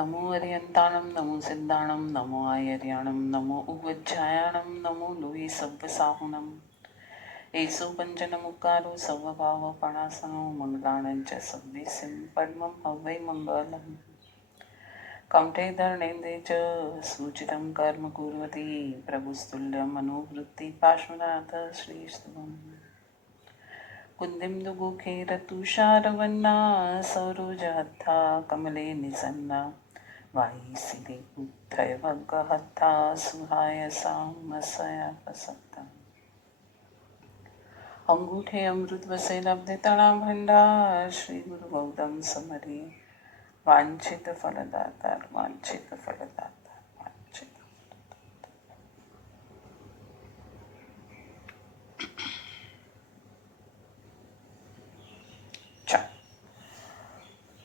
नमो अर्यन्ताणं नमो सिद्धाणं नमो आयर्याणं नमो उवज्जायाणं नमो लोहि सव्वसाहुनं येषु पञ्चनमुक्कारो सर्वभावपणासनो मङ्गलानं च सव्वेसिं पद्मं हवै मङ्गलम् कण्ठेधरणेन्द्रे च सूचितं कर्म कुर्वती प्रभुस्तुल्यमनोवृत्ति पार्श्वनाथ श्रीस्तुवम् कुन्दिन्दुगुखेरतुषारवन्ना सरोजहत्था कमले निसन्ना वायीसिरे उत्थयवग्गहत्था सुहायसामसया प्रसक्ता अंगूठे अमृतवसे लब्धे तणाभण्डार श्री गुरु गौतम समरे वांछित फलदाता वांछित फलदाता वांछित।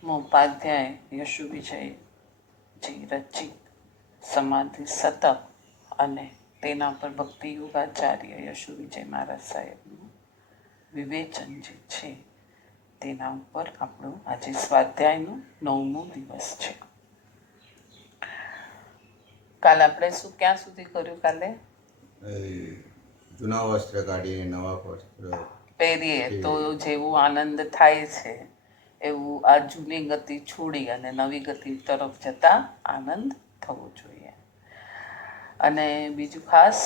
મોપાધ્યાય યશુ વિજયજી રચિત સમાધિ શતક અને તેના પર ભક્તિ યોગાચાર્ય યશુ વિજય મહારાજ સાહેબનું વિવેચન જે છે તેના ઉપર આપણું આજે સ્વાધ્યાયનો 9મો દિવસ છે. કાલે આપણે ક્યાં સુધી કર્યું? કાલે જૂના વસ્ત્ર કાઢીને નવા વસ્ત્ર પહેરીએ તો જેવો આનંદ થાય છે એવું આ જૂની ગતિ છોડી અને નવી ગતિ તરફ જતા આનંદ થવો જોઈએ. અને બીજું ખાસ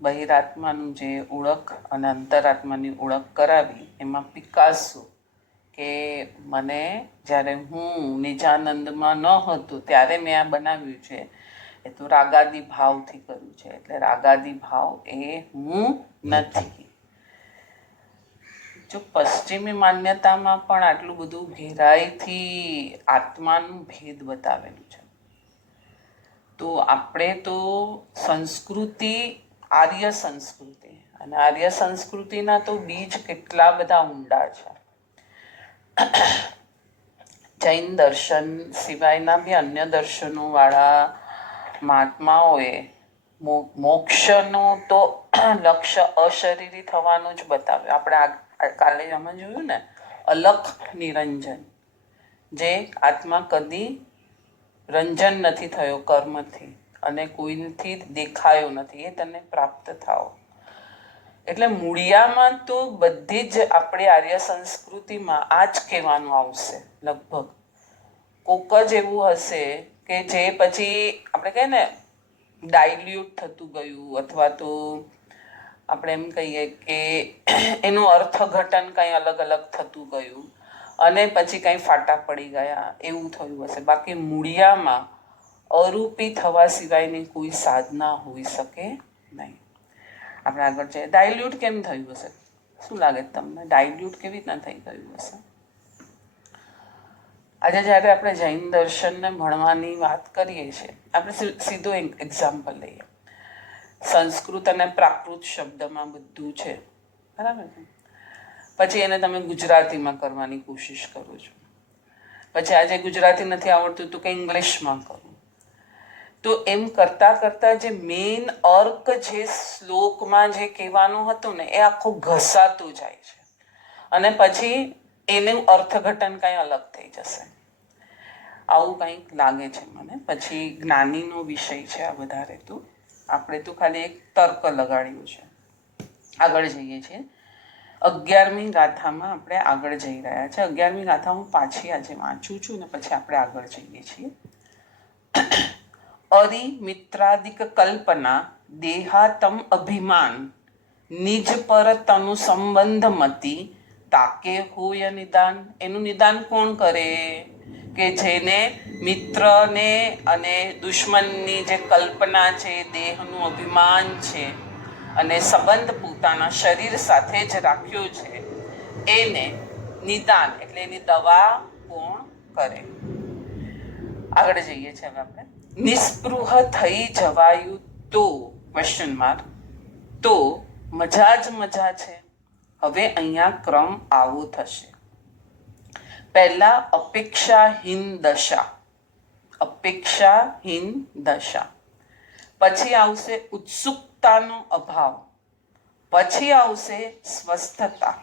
બહિરાત્માનું જે ઓળખ અને અંતરાત્માની ઓળખ કરાવી એમાં પિકાસો કે મને જ્યારે હું નિજાનંદમાં ન હતું ત્યારે મેં આ બનાવ્યું છે એ તો રાગાદી ભાવથી કર્યું છે. એટલે રાગાદી ભાવ એ હું નથી. જો પશ્ચિમી માન્યતામાં પણ આટલું બધું ગહેરાઈથી આત્માનું ભેદ બતાવેલું છે તો આપણે તો સંસ્કૃતિ આર્ય સંસ્કૃતિ અને આર્ય સંસ્કૃતિના તો બીજ કેટલા બધા ઊંડા છે. જૈન દર્શન સિવાયના બી અન્ય દર્શનોવાળા મહાત્માઓએ મોક્ષનું તો લક્ષ્ય અશરીરી થવાનું જ બતાવ્યું. આપણે કાલે અમે જોયું ને અલખ નિરંજન, જે આત્મા કદી રંજન નથી થયો કર્મથી અને કોઈથી દેખાયો નથી, એ તને પ્રાપ્ત થાવ. એટલે મૂળિયામાં તો બધી જ આપણી આર્ય સંસ્કૃતિમાં આ જ કહેવાનું આવશે. લગભગ કોક જ એવું હશે કે જે પછી આપણે કહીએ ને ડાયલ્યુટ થતું ગયું, અથવા તો આપણે એમ કહીએ કે એનું અર્થઘટન કંઈ અલગ અલગ થતું ગયું અને પછી કંઈ ફાટા પડી ગયા, એવું થયું હશે. બાકી મૂળિયામાં અરૂપી થવા સિવાયની કોઈ સાધના હોઈ શકે નહીં. આપણે આગળ જઈએ. ડાયલ્યુટ કેમ થયું હશે? શું લાગે તમને? ડાયલ્યુટ કેવી રીતના થઈ ગયું હશે? આજે જ્યારે આપણે જૈન દર્શનને ભણવાની વાત કરીએ છીએ, આપણે સીધો એક્ઝામ્પલ લઈએ. સંસ્કૃત અને પ્રાકૃત શબ્દમાં બધું છે, બરાબર છે. પછી એને તમે ગુજરાતીમાં કરવાની કોશિશ કરો છો. પછી આજે ગુજરાતી નથી આવડતું તો કે ઇંગ્લિશમાં કરો. તો એમ કરતાં કરતાં જે મેઇન અર્ક જે શ્લોકમાં જે કહેવાનું હતું ને એ આખું ઘસાતું જાય છે અને પછી એનું અર્થઘટન કંઈ અલગ થઈ જશે. આવું કંઈક લાગે છે મને. પછી જ્ઞાનીનો વિષય છે આ વધારે. તો આપણે તો ખાલી એક તર્ક લગાડ્યું છે. આગળ જઈએ છીએ. 11મી ગાથામાં આપણે આગળ જઈ રહ્યા છે. 11મી ગાથા હું પાછી આજે વાંચું છું ને પછી આપણે આગળ જઈએ છીએ. અરિ મિત્રાદિક કલ્પના દેહાતમ અભિમાન નિજ પર તનુ સંબંધ મતી તાકે હોય નિદાન. એનું નિદાન કોણ કરે? કે જેને મિત્રને અને દુશ્મનની જે કલ્પના છે, દેહનું અભિમાન છે અને સંબંધ પોતાના શરીર સાથે જ રાખ્યો છે, એને નિદાન એટલે એની દવા કોણ કરે? આગળ જઈએ છીએ હવે આપણે. નિસ્પૃહ થઈ જવાયું તો ક્વેશ્ચન માર્ક તો મજા જ મજા છે. હવે અહીંયા ક્રમ આવો થશે. પહેલા અપેક્ષાહીન દશા, અપેક્ષાહીન દશા. પછી આવશે ઉત્સુકતાનો અભાવ. પછી આવશે સ્વસ્થતા,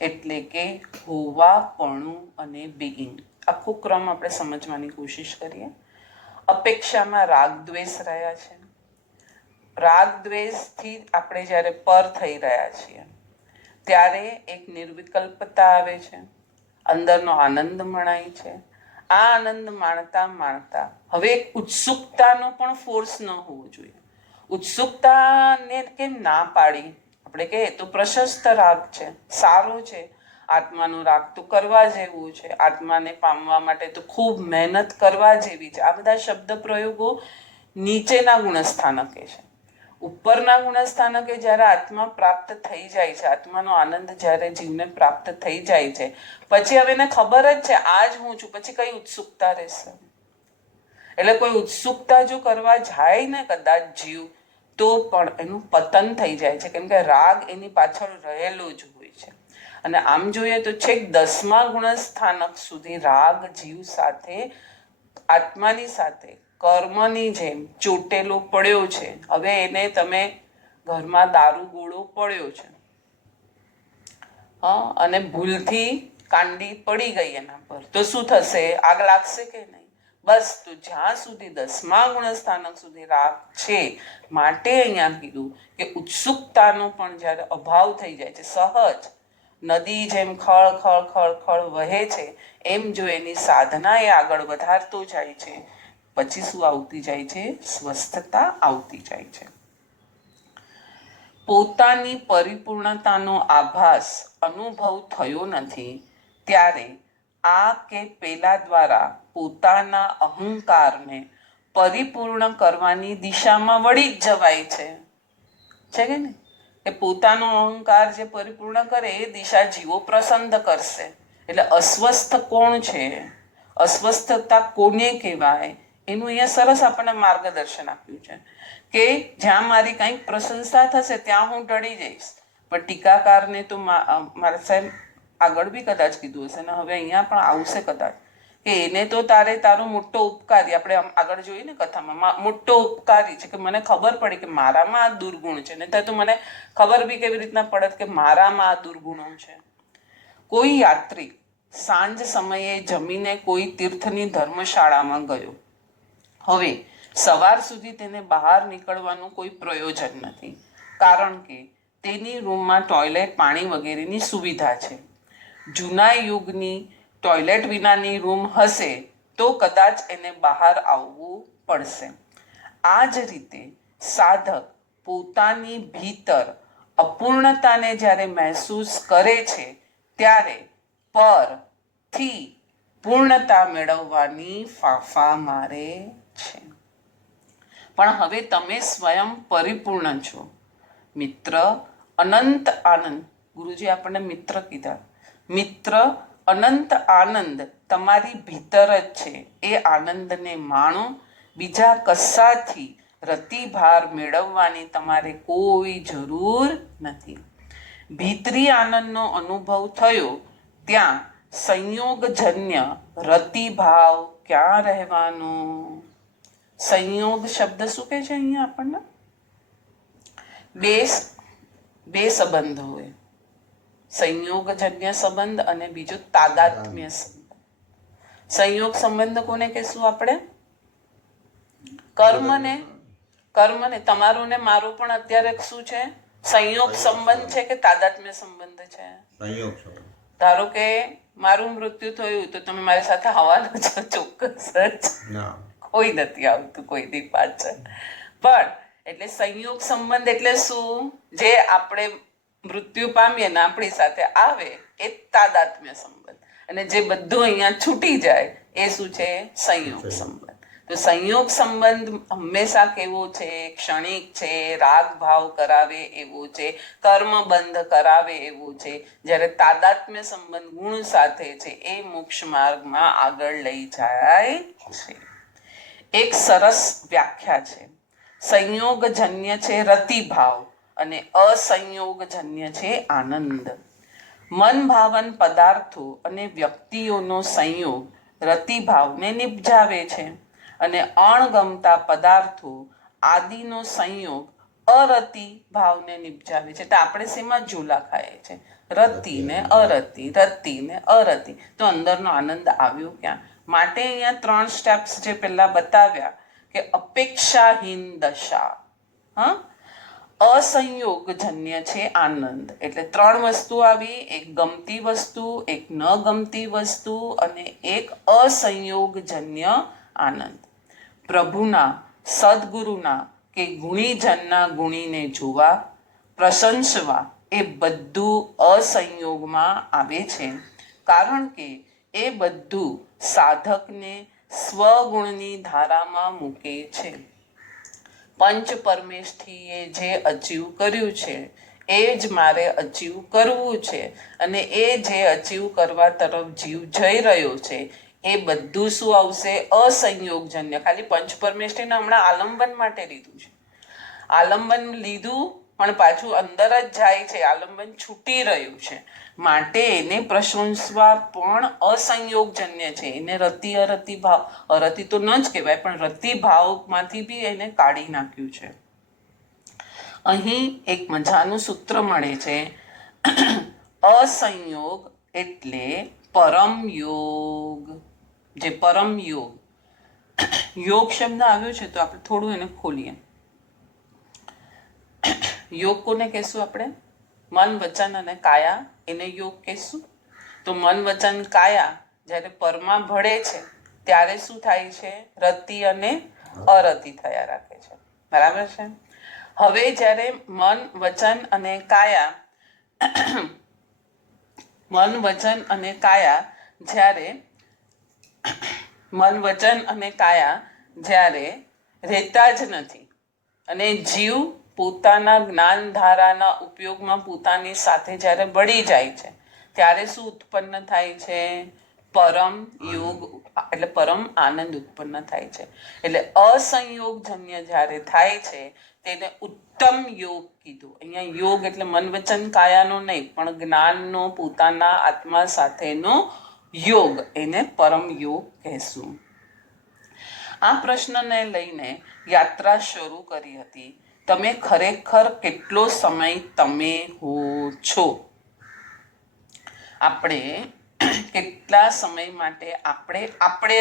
એટલે કે હોવાપણું અને બિઈંગ. આખો ક્રમ આપણે સમજવાની કોશિશ કરીએ. અપેક્ષામાં રાગ દ્વેષ રહ્યા છે. રાગ દ્વેષથી આપણે જ્યારે પર થઈ રહ્યા છીએ ત્યારે એક નિર્વિકલ્પતા આવે છે, અંદરનો આનંદ મણાય છે. આ આનંદ માણતા માણતા હવે એક ઉત્સુકતાનો પણ ફોર્સ ન હોવો જોઈએ. ઉત્સુકતાને કેમ ના પાડી? આપણે કહીએ તો પ્રશસ્ત રાગ છે, સારો છે. આત્માનો રાગ તો કરવા જેવું છે, આત્માને પામવા માટે તો ખૂબ મહેનત કરવા જેવી છે. આ બધા શબ્દ પ્રયોગો નીચેના ગુણસ્થાનકે છે. ઉપરના ગુણસ્થાનકે જ્યારે આત્મા પ્રાપ્ત થઈ જાય છે, આત્માનો આનંદ જ્યારે જીવને પ્રાપ્ત થઈ જાય છે, પછી હવે એને ખબર જ છે આ જ હું છું, પછી કઈ ઉત્સુકતા રહેશે? એટલે કોઈ ઉત્સુકતા જો કરવા જાય ને કદાચ જીવ, તો પણ એનું પતન થઈ જાય છે, કેમ કે રાગ એની પાછળ રહેલો જ હોય છે. અને આમ જોઈએ તો છેક 10મા ગુણસ્થાનક સુધી રાગ જીવ સાથે, આત્માની સાથે કર્મની જેમ ચોટેલો પડ્યો છે. હવે એને તમે ઘરમાં દારૂ ગોળો પડ્યો છે, અને ભૂલથી કાંડી પડી ગઈ એના પર, તો શું થશે? આગ લાગશે કે નહીં? બસ, તો જ્યાં સુધી 10મા ગુણસ્થાનક સુધી રાગ છે, માટે અહીંયા કીધું કે ઉત્સુકતાનો પણ જ્યારે અભાવ થઈ જાય છે, સહજ નદી જેમ ખળ ખળ ખળ ખળ વહે છે, એમ જો એની સાધના એ આગળ વધારતો જાય છે, પછી શું આવતી જાય છે? સ્વસ્થતા આવતી જાય છે. પોતાની પરિપૂર્ણતાનો આભાસ અનુભવ થયો નથી ત્યારે આ કે પેલા દ્વારા પોતાના અહંકારને પરિપૂર્ણ કરવાની દિશામાં વળી જ જવાય છે કે નહીં? કે પોતાનો અહંકાર જે પરિપૂર્ણ કરે એ દિશા જીવો પ્રસન્ન કરશે. એટલે અસ્વસ્થ કોણ છે, અસ્વસ્થતા કોને કહેવાય, એનું અહીંયા સરસ આપણને માર્ગદર્શન આપ્યું છે કે જ્યાં મારી કંઈક પ્રશંસા થશે ત્યાં હું ટળી જઈશ, પણ ટીકાકારને તો મારા સાહેબ આગળ બી કદાચ કીધું હશે ને હવે અહીંયા પણ આવશે કદાચ, કે એને તો તારે તારો મોટો ઉપકારી, આપણે આગળ જોઈએ ને કથામાં, મોટો ઉપકારી છે કે મને ખબર પડી કે મારામાં આ દુર્ગુણ છે, ને તો મને ખબર બી કેવી રીતના પડત કે મારામાં આ દુર્ગુણો છે. કોઈ યાત્રી સાંજ સમયે જમીને કોઈ તીર્થની ધર્મશાળામાં ગયો. હવે સવાર સુધી તેને બહાર નીકળવાનું કોઈ પ્રયોજન નથી, કારણ કે તેની રૂમમાં ટોયલેટ, પાણી વગેરેની સુવિધા છે. જૂના યુગની ટોયલેટ વિનાની રૂમ હશે તો કદાચ એને બહાર આવવું પડશે. આ જ રીતે સાધક પોતાની ભીતર અપૂર્ણતાને જ્યારે મહેસૂસ કરે છે ત્યારે પરથી પૂર્ણતા મેળવવાની ફાંફા મારે છે. પણ હવે તમે સ્વયં પરિપૂર્ણ છો. મિત્ર અનંત આનંદ, ગુરુજી આપણને મિત્ર કીધા, મિત્ર અનંત આનંદ તમારી ભીતર જ છે. એ આનંદને માણો. બીજા કશાથી રતિભાર મેળવવાની તમારે કોઈ જરૂર નથી. ભીતરી આનંદનો અનુભવ થયો ત્યાં સંયોગજન્ય રતિભાવ ક્યાં રહેવાનો? સંયોગ શબ્દ શું કહે છે અહીંયા આપણને? બે સંબંધ હોય, સંયોગજન્ય સંબંધ અને બીજો તાદાત્મ્ય સંબંધ. સંયોગ સંબંધ કોને કહેશું આપણે? કર્મને તમારો ને મારો પણ અત્યારે શું છે? સંયોગ સંબંધ છે કે તાદાત્મ્ય સંબંધ છે? સંયોગ સંબંધ. ધારો કે મારું મૃત્યુ થયું તો તમે મારી સાથે આવવાના છો? ચોક્કસ જ કોઈ નથી આવતું કોઈની પાછળ. પણ એટલે સંયોગ સંબંધ એટલે શું? જે આપણે મૃત્યુ પામીએ ને આપણી સાથે આવે એ તાદાત્મ્ય સંબંધ, અને જે બધું અહીંયા છૂટી જાય એ શું છે? સંયોગ સંબંધ. તો સંયોગ સંબંધ હંમેશા કેવો છે? ક્ષણિક છે, રાગ ભાવ કરાવે એવો છે, કર્મ બંધ કરાવે એવો છે. જ્યારે તાદાત્મ્ય સંબંધ ગુણ સાથે છે એ મોક્ષ માર્ગમાં આગળ લઈ જાય છે. એક સરસ વ્યાખ્યા છે, સંયોગજન્ય છે રતિભાવ અને અસંયોગજન્ય છે આનંદ. મન ભાવન પદાર્થો અને વ્યક્તિઓનો સંયોગ રતિભાવને નિપજાવે છે અને અણગમતા પદાર્થો આદિનો સંયોગ અરતિ ભાવને નિપજાવે છે. તો આપણે શેમાં ઝોલા ખાઈએ છે? રતિ ને અરતિ, રતિ ને અરતિ. તો અંદરનો આનંદ આવ્યો ક્યાં? માટે અહીંયા 3 સ્ટેપ્સ જે પહેલા બતાવ્યા કે અપેક્ષાહીન દશા, હા, અસંયોગજન્ય છે આનંદ. એટલે 3 વસ્તુ આવી, એક ગમતી વસ્તુ, એક ન ગમતી વસ્તુ અને એક અસંયોગજન્ય આનંદ. પ્રભુના, સદગુરુના કે ગુણીજનના ગુણીને જોવા, પ્રશંસવા, એ બધું અસંયોગમાં આવે છે, કારણ કે એ બધું સાધકને સ્વગુણની ધારામાં મૂકે છે. પંચ પરમેષ્ઠીએ જે અચીવ કર્યું છે એ જ મારે અચીવ કરવું છે, અને એ જે અચીવ કરવા તરફ જીવ જઈ રહ્યો છે એ બધું શું આવશે? અસંયોગજન્ય. ખાલી પંચ પરમેષ્ઠીને હમણાં આલંબન માટે લીધું છે. આલંબન લીધું પણ પાછું અંદર જ જાય છે, આલંબન છૂટી રહ્યું છે, માટે એને પ્રશંસવા પણ અસંયોગજન્ય છે. એને રતિ અરતિ ભાવ, અરતિ તો ન જ કહેવાય પણ રતિ ભાવમાંથી બી એને કાઢી નાખ્યું છે. અહીં એક મજાનું સૂત્ર મળે છે, અસંયોગ એટલે પરમ યોગ. જે પરમ યોગ, યોગ શબ્દ આવ્યો છે તો આપણે થોડું એને ખોલીએ. યોગ કોને કહેશું આપણે? મન, વચન અને કાયા, એને યોગ કહેશું. તો મન, વચન, કાયા જ્યારે પરમાં ભળે છે ત્યારે શું થાય છે? રતિ અને અરતિ થયા રાખે છે. બરાબર છે? હવે જ્યારે મન, વચન અને કાયા મન, વચન અને કાયા જ્યારે મન, વચન અને કાયા જ્યારે રહેતા જ નથી અને જીવ પોતાના જ્ઞાન ધારાના ઉપયોગમાં પોતાની સાથે જ્યારે બળી જાય છે ત્યારે શું ઉત્પન્ન થાય છે? પરમ યોગ, એટલે પરમ આનંદ ઉત્પન્ન થાય છે. એટલે અસંયોગજન્ય જ્યારે થાય છે તેને ઉત્તમ યોગ કીધું. અહીંયા યોગ એટલે મન, વચન, કાયાનો નહીં પણ જ્ઞાનનો, પોતાના આત્મા સાથેનો યોગ, એને પરમ યોગ કહેશું. આ પ્રશ્નને લઈને યાત્રા શરૂ કરી હતી. તમે ખરેખર કેટલો સમય તમે હો છો? આપણે કેટલા સમય માટે આપણે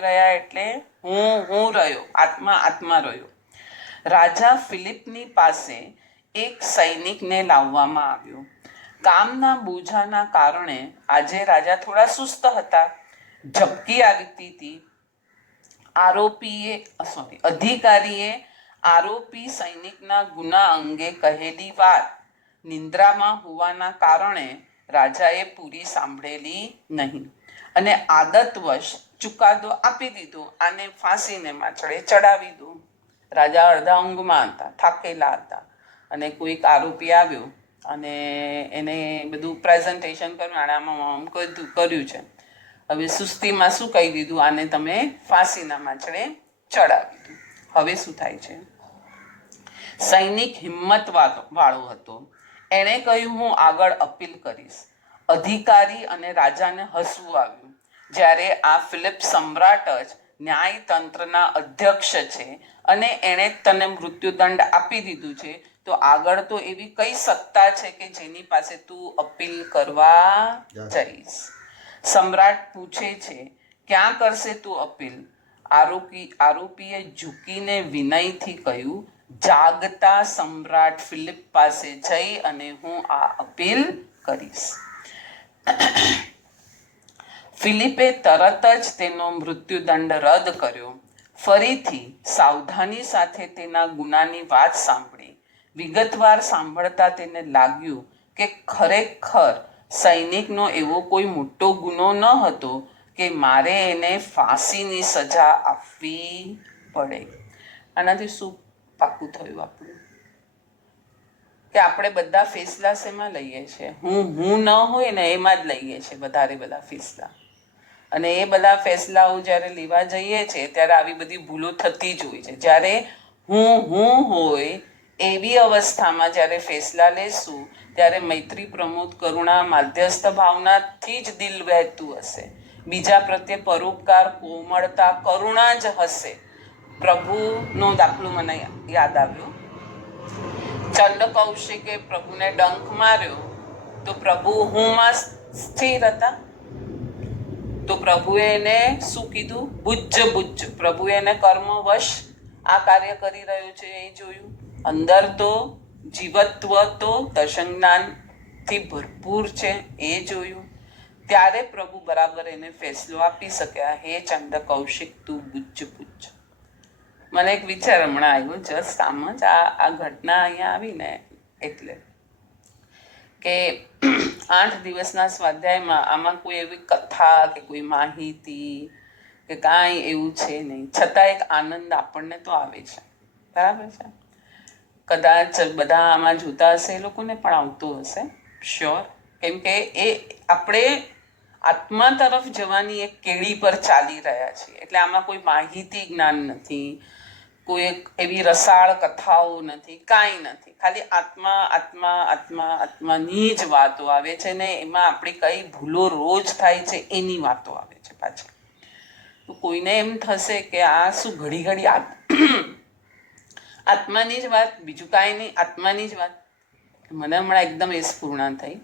રહ્યા એટલે હું રહ્યો, આત્મા રહ્યો. રાજા ફિલિપની પાસે એક સૈનિકને લાવવામાં આવ્યો. કામના બોજાના કારણે આજે રાજા થોડા સુસ્ત હતા. ઝબકી આવતી હતી. અધિકારીએ આરોપી સૈનિકના ગુના અંગે કહેલી વાત નિંદ્રામાં હોવાના કારણે રાજાએ પૂરી સાંભળેલી નહીં અને આદતવશ ચુકાદો આપી દીધો, આને ફાંસીને માછડે ચડાવી દો. રાજા અડધા ઊંઘમાં હતા, થાકેલા હતા, અને કોઈક આરોપી આવ્યો અને એને બધું પ્રેઝન્ટેશન કર્યું, આને આમ કર્યું છે. હવે સુસ્તીમાં શું કહી દીધું? આને તમે ફાંસીના માછડે ચડાવી દો. હવે શું થાય છે? સૈનિક હિંમત વાળો હતો. એણે કહ્યું, હું આગળ અપીલ કરીશ. અધિકારી અને રાજાને હસવું આવ્યું. જ્યારે આ ફિલિપ સમ્રાટ જ ન્યાયતંત્રના અધ્યક્ષ છે અને એણે તને મૃત્યુદંડ આપી દીધું છે, તો આગળ તો એવી કઈ સત્તા છે કે જેની પાસે તું અપીલ કરવા જઈશ? સમ્રાટ પૂછે છે, ક્યાં કરશે તું અપીલ? આરોપીએ ઝૂકીને વિનયથી કહ્યું, જાગતા સમ્રાટ ફિલિપ પાસે જઈ અને હું આ અપીલ કરીશ. ફિલિપે તરત જ તેનો મૃત્યુદંડ રદ કર્યો. ફરીથી સાવધાની સાથે તેના ગુનાની વાત સાંભળી. વિગતવાર સાંભળતા તેને લાગ્યું કે ખરેખર સૈનિકનો એવો કોઈ મોટો ગુનો ન હતો કે મારે એને ફાંસીની સજા આપવી પડે. આનાથી શું પાક્કું થયું આપણું? કે આપણે બધા ફેસલા શેમાં લઈએ છીએ? હું ન હોય ને એમાં જ લઈએ છીએ વધારે બધા ફેસલા. અને એ બધા ફેસલાઓ જ્યારે લેવા જઈએ છીએ ત્યારે આવી બધી ભૂલો થતી જ હોય છે. જ્યારે હું હોય એવી અવસ્થામાં જ્યારે ફેસલા લેશું ત્યારે મૈત્રી, પ્રમોદ, કરુણા, માધ્યસ્થ ભાવનાથી જ દિલ વહેતું હશે. બીજા પ્રત્યે પરોપકાર, કોમળતા, કરુણા જ હશે. પ્રભુનો દાખલો મને યાદ આવ્યો. ચંડ કૌશિકે પ્રભુને ડંખ માર્યો તો પ્રભુ હુંમાં સ્થિર હતા. તો પ્રભુએ એને શું કીધું? બુજ્જ બુજ્જ. પ્રભુએ એને કર્મવશ આ કાર્ય કરી રહ્યું છે એ જોયું. અંદર તો જીવત્વ તો દર્શન જ્ઞાનથી ભરપૂર છે એ જોયું. ત્યારે પ્રભુ બરાબર એને ફેસલો આપી શક્યા, હે ચંડ કૌશિક તું બુજ્જ બુજ્જ. મને એક વિચાર હમણાં આવ્યો, જસ્ટ આમ જ આ ઘટના અહીંયા આવીને એટલે કે 8 દિવસના સ્વાધ્યાયમાં આમાં કોઈ એવી કથા કે કોઈ માહિતી કે કાંઈ એવું છે નહીં, છતાં એક આનંદ આપણને તો આવે છે. બરાબર છે. કદાચ બધા આમાં જોતા હશે એ લોકોને પણ આવતું હશે, શ્યોર. કેમ કે એ આપણે આત્મા તરફ જવાની એક કેડી પર ચાલી રહ્યા છીએ. એટલે આમાં કોઈ માહિતી જ્ઞાન નથી, કોઈ એવી રસાળ કથાઓ નથી, કાંઈ નથી. ખાલી આત્મા આત્મા આત્મા આત્માની જ વાતો આવે છે ને એમાં આપણી કઈ ભૂલો રોજ થાય છે એની વાતો આવે છે પાછી. તો કોઈને એમ થશે કે આ શું ઘડી ઘડી આત્માની જ વાત, બીજું કાંઈ નહીં, આત્માની જ વાત. મને હમણાં એકદમ એ સ્ફૂર્ણા થઈ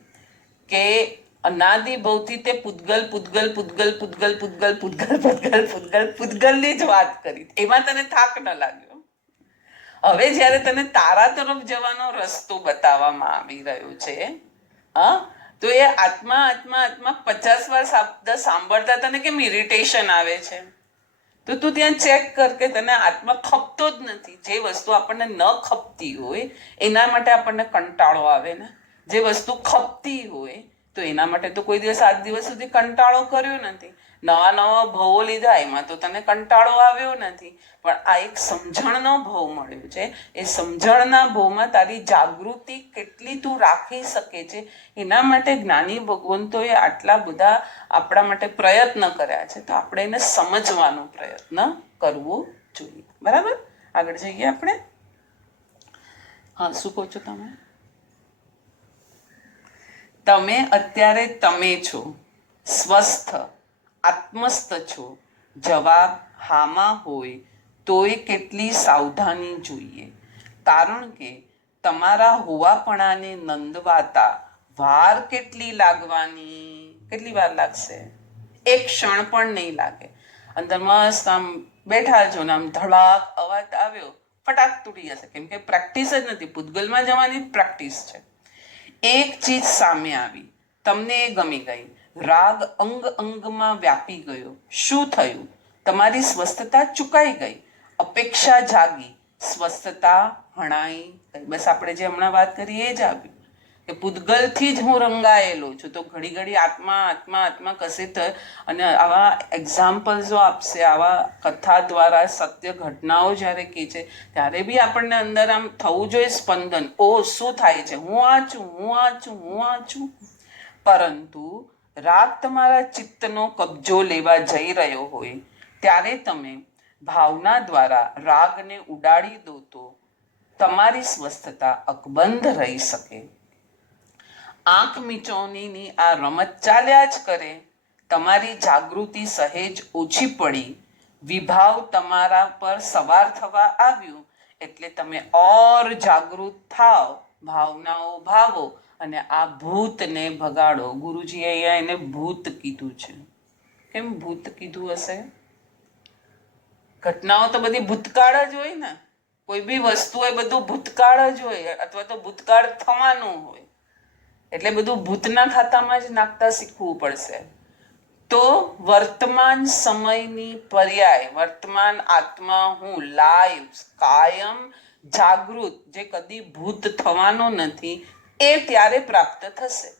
કે અનાદિ ભવથી તે પૂતગલ પૂતગલ પૂતગલ પૂતગલ પૂતગલ પૂતગલ પૂતગલ પૂતગલ પૂતગલની જ વાત કરી. એમાં તને થાક ન લાગ્યો. હવે જ્યારે તને તારા તરફ જવાનો રસ્તો બતાવવામાં આવી રહ્યો છે, હા, તો એ આત્મા આત્મા આત્મા 50 વાર શબ્દ સાંભળતા તને કેમ ઇરિટેશન આવે છે? તો તું ત્યાં ચેક કર કે તને આત્મા ખપતો જ નથી. જે વસ્તુ આપણને ન ખપતી હોય એના માટે આપણને કંટાળો આવે ને. જે વસ્તુ ખપતી હોય તો એના માટે તો કોઈ દિવસ 8 દિવસ સુધી કંટાળો કર્યો નથી. નવા નવા ભવો લીધા એમાં તો તને કંટાળો આવ્યો નથી. પણ આ એક સમજણનો ભવ મળ્યો છે. એ સમજણના ભવમાં તારી જાગૃતિ કેટલી તું રાખી શકે છે એના માટે જ્ઞાની ભગવંતોએ આટલા બધા આપણા માટે પ્રયત્ન કર્યા છે. તો આપણે એને સમજવાનો પ્રયત્ન કરવો જોઈએ. બરાબર? આગળ જઈએ આપણે. હા, શું કહો છો તમે? તમે અત્યારે તમે છો, સ્વસ્થ આત્મસ્થ છો. જવાબ હામાં હોય તોય કેટલી સાવધાની જોઈએ. કારણ કે તમારા હોવાપણાને નંદવાતા વાર કેટલી લાગવાની? કેટલી વાર લાગશે? એક ક્ષણ પણ નહીં લાગે. અંદર મસ્ત આમ બેઠા છો ને આમ ધડાક અવાજ આવ્યો, ફટાક તૂટી જશે. કેમ કે પ્રેક્ટિસ જ નથી. પૂતગલમાં જવાની પ્રેક્ટિસ છે. એક ચીજ સામે આવી, તમને એ ગમી ગઈ, રાગ અંગ અંગમાં વ્યાપી ગયો. શું થયું? તમારી સ્વસ્થતા ચૂકાઈ ગઈ, અપેક્ષા જાગી, સ્વસ્થતા હણાઈ ગઈ. બસ આપણે જે હમણાં વાત કરી એ જ આવ્યું કે પૂતગલથી જ હું રંગાયેલો છું. તો ઘડી ઘડી આત્મા આત્મા આત્મા કશે અને આવા એક્ઝામ્પલ્સો આપશે, આવા કથા દ્વારા સત્ય ઘટનાઓ જ્યારે કહે છે ત્યારે બી આપણને અંદર આમ થવું જોઈએ સ્પંદન. ઓ શું થાય છે? હું આ છું, હું આ છું, હું આ છું. પરંતુ રાગ તમારા ચિત્તનો કબજો લેવા જઈ રહ્યો હોય ત્યારે તમે ભાવના દ્વારા રાગને ઉડાડી દો તો તમારી સ્વસ્થતા અકબંધ રહી શકે. આંખ મીચોનીની આ રમત ચાલ્યા જ કરે. તમારી જાગૃતિ સહેજ ઓછી પડી, વિભાવ તમારા પર સવાર થવા આવ્યું એટલે તમે ઓર જાગૃત થાવ, ભાવનાઓ ભાવો અને આ ભૂતને ભગાડો. ગુરુજીએ અહીંયા એને ભૂત કીધું છે. કેમ ભૂત કીધું હશે? ઘટનાઓ તો બધી ભૂતકાળ જ હોય ને. કોઈ બી વસ્તુ હોય બધું ભૂતકાળ જ હોય, અથવા તો ભૂતકાળ થવાનું હોય. એટલે બધું ભૂતના ખાતામાં જ નાખતા શીખવું પડશે. તો વર્તમાન સમયની પર્યાય વર્તમાન આત્મા હું લાઈવ કાયમ જાગૃત, જે કદી ભૂત થવાનો નથી, એ ત્યારે પ્રાપ્ત થશે.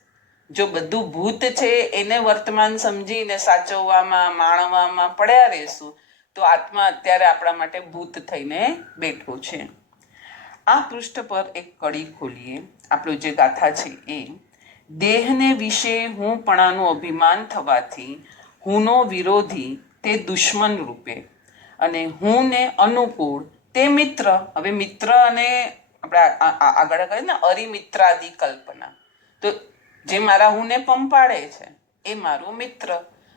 જો બધું ભૂત છે એને વર્તમાન સમજીને સાચવવામાં માણવામાં પડ્યા રહેશું તો આત્મા અત્યારે આપણા માટે ભૂત થઈને બેઠો છે. આ પૃષ્ઠ પર એક કડી ખોલીએ. આપણું જે ગાથા છે એ, દેહને વિશે હુંપણાનું અભિમાન થવાથી હુંનો વિરોધી તે દુશ્મન રૂપે અને હુંને અનુકૂળ તે મિત્ર. હવે મિત્ર અને આપણે આગળ કહીએ ને અરિમિત્રાદિ કલ્પના. તો જે મારા હુંને પંપાડે છે એ મારો મિત્ર,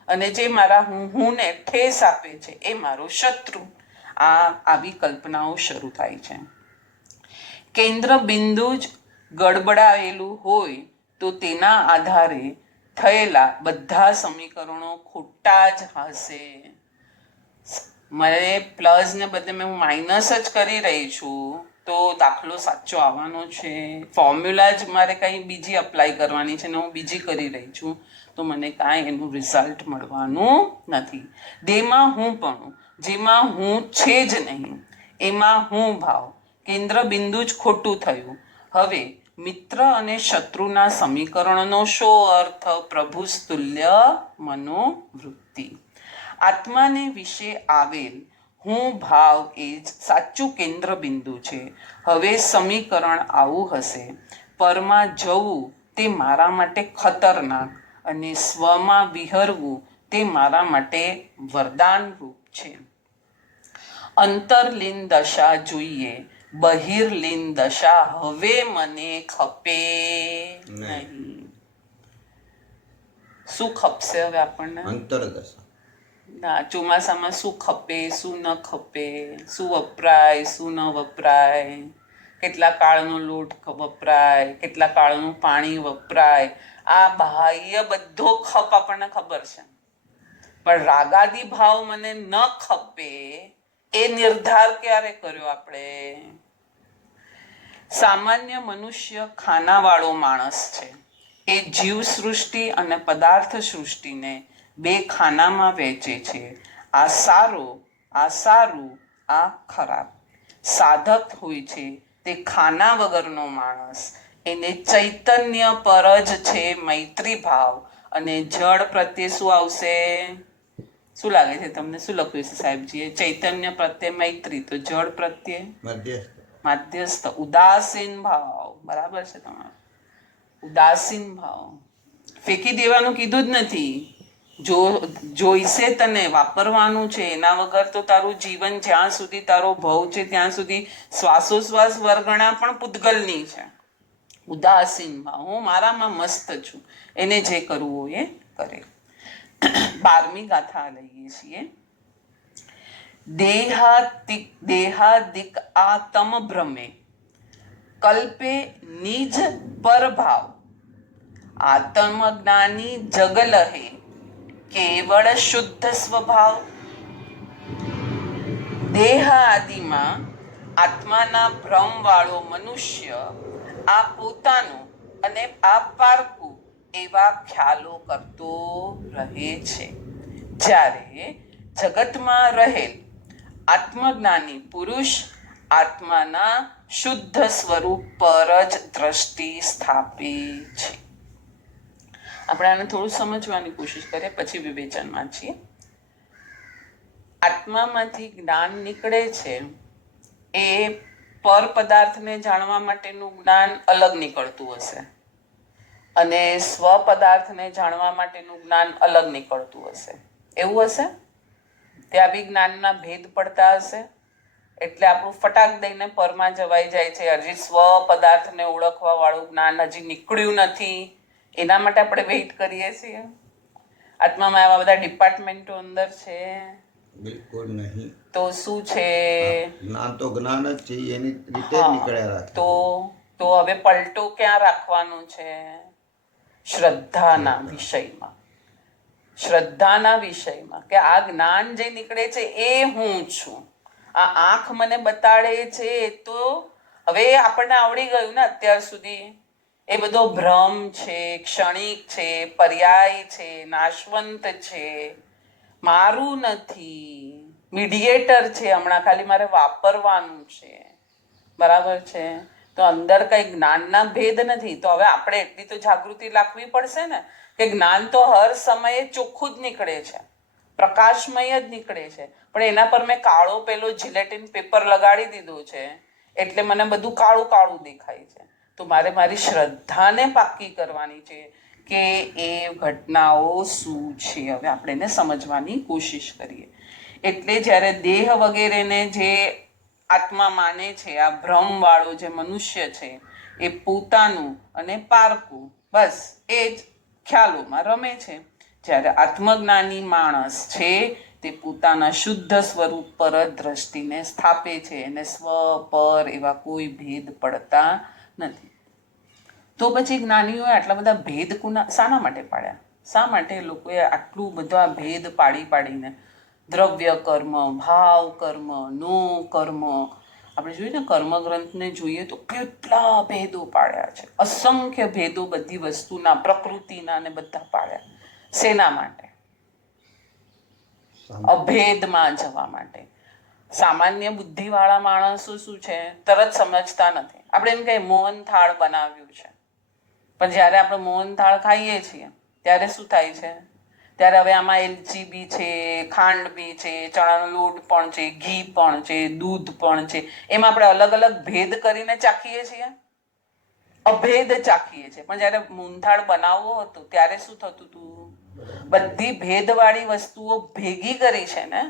અને જે મારા હુંને ઠેસ આપે છે એ મારો શત્રુ. આવી કલ્પનાઓ શરૂ થાય છે. કેન્દ્ર બિંદુ જ ગડબડાયેલું હોય તો તેના આધારે થયેલા બધા સમીકરણો ખોટા જ હશે. મને પ્લસ ને બદલે મેં હું માઇનસ જ કરી રહી છું તો દાખલો સાચો આવવાનો છે. ફોર્મ્યુલા જ મારે કંઈ બીજી અપ્લાય કરવાની છે ને હું બીજી કરી રહી છું તો મને કાંઈ એનું રિઝલ્ટ મળવાનું નથી. દેમાં હું પણ જેમાં હું છે જ નહીં એમાં હું ભાવ કેન્દ્ર બિંદુ જ ખોટું થયું. હવે મિત્ર અને શત્રુના સમીકરણનો શો અર્થ? પ્રભુસ્તુલ્ય મનોવૃત્તિ. આત્માને વિશે આવેલ હું ભાવ એ જ સાચું કેન્દ્ર બિંદુ છે. હવે સમીકરણ આવું હશે: પરમાં જવું તે મારા માટે ખતરનાક અને સ્વમાં વિહરવું તે મારા માટે વરદાનરૂપ છે. અંતરલીન દશા જોઈએ, બહિર્લીન દશા હવે મને ખપે નહીં. શું ખપશે હવે આપણને? અંતરદશા. ના, ચોમાસામાં શું ખપે, શું ન ખપે, શું વપરાય, શું ન વપરાય, કેટલા કાળનો લોટ વપરાય, કેટલા કાળનું પાણી વપરાય, આ બાહ્ય બધો ખપ આપણને ખબર છે. પણ રાગાદી ભાવ મને ન ખપે એ નિર્ધાર ક્યારે કર્યો આપણે? સામાન્ય મનુષ્ય ખાનાવાળો માણસ છે. એ જીવ સૃષ્ટિ અને પદાર્થ સૃષ્ટિને બે ખાનામાં વહેંચે છે. આ સારું, આ ખરાબ. સાધક હોય છે તે ખાના વગરનો માણસ. એને ચૈતન્ય પર જ છે મૈત્રી ભાવ અને જળ પ્રત્યે શું આવશે? શું લાગે છે તમને? શું લખ્યું છે સાહેબજીએ? ચૈતન્ય પ્રત્યે મૈત્રી, તો જળ પ્રત્યે માધ્યસ્થ. ઉદાસીન ભાવ. બરાબર છે તમારું. ઉદાસીન ભાવ. ફેંકી દેવાનું કીધું જ નથી. જોઈશે તને, વાપરવાનું છે. એના વગર તો તારું જીવન, જ્યાં સુધી તારો ભવ છે ત્યાં સુધી શ્વાસોશ્વાસ વર્ગણા પણ પૂતગલની છે. ઉદાસીન ભાવ. હું મારામાં મસ્ત છું, એને જે કરવું હોય એ કરે. 12મી ગાથા લઈએ છીએ. દેહાદિક આતમ ભ્રમે કલ્પે નિજ પરભાવ આત્મજ્ઞાની જગલહે કેવળ શુદ્ધ સ્વભાવ. દેહ આદિમાં આત્માના ભ્રમ વાળો મનુષ્ય આ પોતાનું અને આ પારકું એવા ખ્યાલો કરતો રહે છે. જ્યારે જગતમાં રહેલ આત્મજ્ઞાની પુરુષ આત્માના શુદ્ધ સ્વરૂપ પર જ દ્રષ્ટિ સ્થાપે છે. આપણે આને થોડું સમજવાની કોશિશ કરીએ, પછી વિવેચનમાં છીએ. આત્મામાંથી જ્ઞાન નીકળે છે એ પર પદાર્થને જાણવા માટેનું જ્ઞાન અલગ નીકળતું હશે અને સ્વ પદાર્થને જાણવા માટેનું જ્ઞાન અલગ નીકળતું હશે. એવું હશે? ત્યાં બી જ્ઞાનના ભેદ પડતા હશે. એટલે આપણું ફટાક દઈને પરમાં જવાઈ જાય છે. હજી સ્વ પદાર્થને ઓળખવા વાળું જ્ઞાન હજી નીકળ્યું નથી, એના માટે આપણે વેઇટ કરીએ છીએ. આત્મામાં આવા બધા ડિપાર્ટમેન્ટો અંદર છે? બિલકુલ નહીં. તો શું છે? જ્ઞાન તો જ્ઞાન જ છે, એની રીતે જ નીકળ્યા રાખે. તો હવે પલટો ક્યાં રાખવાનો છે? શ્રદ્ધાના વિષયમાં. શ્રદ્ધાના વિષયમાં કે આ જ્ઞાન જે નીકળે છે એ હું છું. આ આંખ મને બતાડે છે તો હવે આપણને આવડી ગયું ને અત્યાર સુધી. એ બધો ભ્રમ છે, ક્ષણિક છે, પર્યાય છે, નાશવંત છે, મારું નથી, મીડિયેટર છે. હમણાં ખાલી મારે વાપરવાનું છે. બરાબર છે? તો અંદર કઈ જ્ઞાનના ભેદ નથી. તો હવે આપણે એટલી તો જાગૃતિ રાખવી પડશે ને કે જ્ઞાન તો હર સમયે ચોખ્ખું જ નીકળે છે, પ્રકાશમય જ નીકળે છે. પણ એના પર મેં કાળો પેલો જિલેટિન પેપર લગાડી દીધું છે એટલે મને બધું કાળું કાળું દેખાય છે. તો મારે મારી શ્રદ્ધાને પાક્કી કરવાની છે કે એ ઘટનાઓ શું છે. હવે આપણે એને સમજવાની કોશિશ કરીએ. એટલે જ્યારે દેહ વગેરેને જે આત્મા માને છે, આ ભ્રમ વાળો જે મનુષ્ય છે એ પોતાનું અને પારકું, બસ એ જ ખ્યાલોમાં રમે છે. જ્યારે આત્મજ્ઞાની માણસ છે તે પોતાના શુદ્ધ સ્વરૂપ પર જ દ્રષ્ટિને સ્થાપે છે. એને સ્વ પર એવા કોઈ ભેદ પડતા નથી. તો પછી જ્ઞાનીઓએ આટલા બધા ભેદ શાના માટે પાડ્યા? શા માટે લોકોએ આટલું બધા ભેદ પાડી પાડીને દ્રવ્ય કર્મ, ભાવ કર્મ, નો કર્મ, આપણે જોઈએ ને કર્મગ્રંથને જોઈએ તો કેટલા ભેદો પાડ્યા છે, અસંખ્ય ભેદો બધી વસ્તુના, પ્રકૃતિના ને બધા પાડ્યા. શેના માટે? અભેદમાં જવા માટે. સામાન્ય બુદ્ધિવાળા માણસો શું છે, તરત સમજતા નથી. આપણે એમ કહીએ મોહન થાળ બનાવ્યું છે, પણ જ્યારે આપણે મોહન થાળ ખાઈએ છીએ ત્યારે શું થાય છે? ત્યારે હવે આમાં એલચી બી છે, ખાંડ બી છે, ચણાનો લોટ પણ છે, ઘી પણ છે, દૂધ પણ છે. એમાં આપણે અલગ અલગ ભેદ કરીને ચાખીએ છીએ, અભેદ ચાખીએ છીએ. પણ જ્યારે મોહનથાળ બનાવવો હતો ત્યારે શું થતું હતું? બધી ભેદવાળી વસ્તુઓ ભેગી કરી છે ને.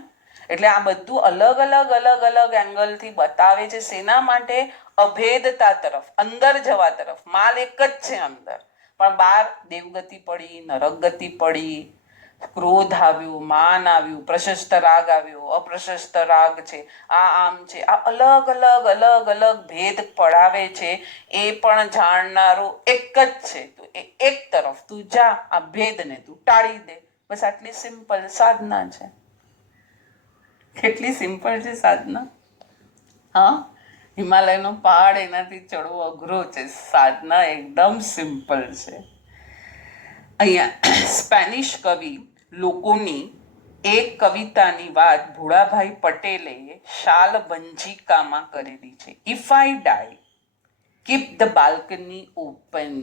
એટલે આ બધું અલગ અલગ અલગ અલગ એંગલથી બતાવે છે. શેના માટે? અભેદતા તરફ, અંદર જવા તરફ. માલ એક જ છે અંદર, પણ બહાર દેવગતિ પડી, નરક ગતિ પડી, ક્રોધ આવ્યું, માન આવ્યું, પ્રશસ્ત રાગ આવ્યો, અપ્રશસ્ત રાગ છે, આ આમ છે. આ અલગ અલગ અલગ અલગ ભેદ પડાવે છે. એ પણ જાણનારો એક જ છે. તો એક તરફ તું જા, આ ભેદને તું ટાળી દે. બસ આટલી સિમ્પલ સાધના છે. કેટલી સિમ્પલ છે સાધના! હા, હિમાલયનો પહાડ એનાથી ચડવો અઘરો છે. સાધના એકદમ સિમ્પલ છે. અહીંયા સ્પેનિશ કવિ લોકોની એક કવિતાની વાત ભોળાભાઈ પટેલે શાલ બંજીકામાં કરેલી છે. If I die, keep the balcony open.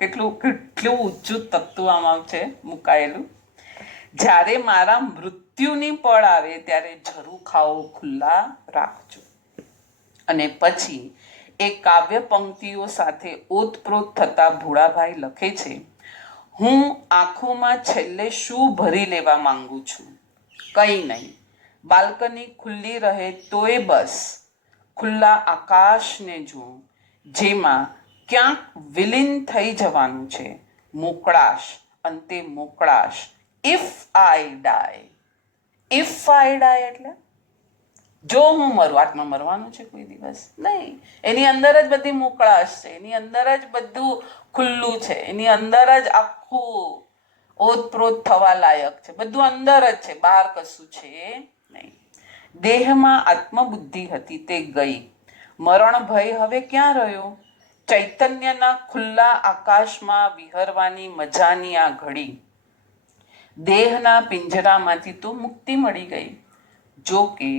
કેટલું કેટલું ઊંચું તત્વ આમાં છે મુકાયેલું. જ્યારે મારા મૃત્યુની પળ આવે ત્યારે ઝરૂખાઓ ખુલ્લા રાખજો. અને પછી એ કાવ્ય પંક્તિઓ સાથે ઓતપ્રોત થતા ભોળાભાઈ લખે છે, હું આંખોમાં છેલ્લે શું ભરી લેવા માંગુ છું? કંઈ નહીં. બાલ્કની ખુલ્લી રહે તોય બસ. ખુલ્લા આકાશને જોઉં, જેમાં ક્યાંક વિલીન થઈ જવાનું છે. મોકળાશ, અંતે મોકળાશ. If I dye. If I ડાય એટલે જો હું મરું. આત્મા મરવાનું છે કોઈ દિવસ નહીં. એની અંદર જ બધી મોકળાશ છે, એની અંદર જ બધું ખુલ્લું છે, એની અંદર જ આખું ઓતપ્રોત થવા લાયક છે. બધું અંદર જ છે, બહાર કશું છે નહીં. દેહમાં આત્મબુદ્ધિ હતી તે ગઈ. મરણ ભય હવે ક્યાં રહ્યો? ચૈતન્યના ખુલ્લા આકાશમાં વિહરવાની મજાની આ ઘડી. દેહના પિંજરામાંથી તો મુક્તિ મળી ગઈ. જો કે